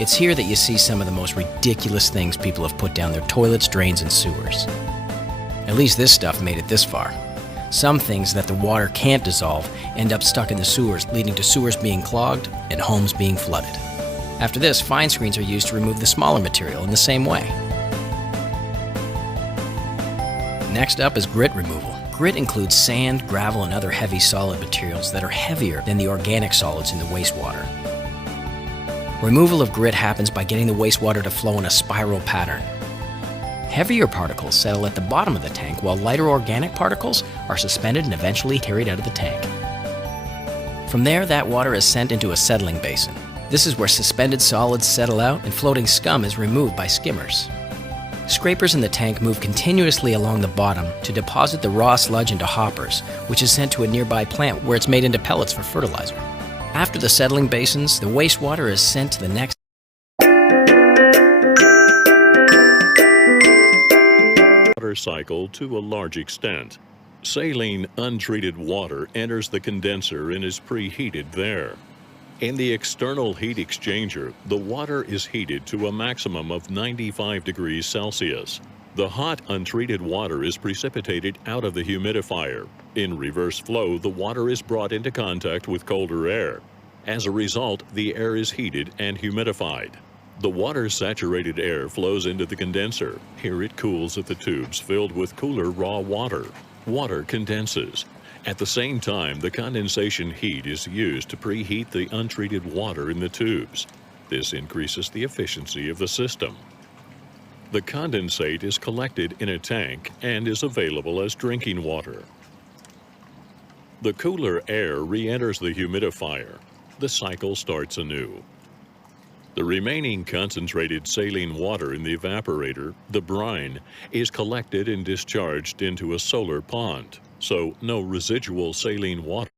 It's here that you see some of the most ridiculous things people have put down their toilets, drains, and sewers. At least this stuff made it this far. Some things that the water can't dissolve end up stuck in the sewers, leading to sewers being clogged and homes being flooded. After this, fine screens are used to remove the smaller material in the same way. Next up is grit removal. Grit includes sand, gravel, and other heavy solid materials that are heavier than the organic solids in the wastewater. Removal of grit happens by getting the wastewater to flow in a spiral pattern. Heavier particles settle at the bottom of the tank, while lighter organic particles are suspended and eventually carried out of the tank. From there, that water is sent into a settling basin. This is where suspended solids settle out and floating scum is removed by skimmers. Scrapers in the tank move continuously along the bottom to deposit the raw sludge into hoppers, which is sent to a nearby plant where it's made into pellets for fertilizer. After the settling basins, the wastewater is sent to the next water cycle to a large extent. Saline untreated water enters the condenser and is preheated there. In the external heat exchanger, the water is heated to a maximum of 95 degrees Celsius. The hot, untreated water is precipitated out of the humidifier. In reverse flow, the water is brought into contact with colder air. As a result, the air is heated and humidified. The water-saturated air flows into the condenser. Here it cools at the tubes filled with cooler raw water. Water condenses. At the same time, the condensation heat is used to preheat the untreated water in the tubes. This increases the efficiency of the system. The condensate is collected in a tank and is available as drinking water. The cooler air re-enters the humidifier. The cycle starts anew. The remaining concentrated saline water in the evaporator, the brine, is collected and discharged into a solar pond, so no residual saline water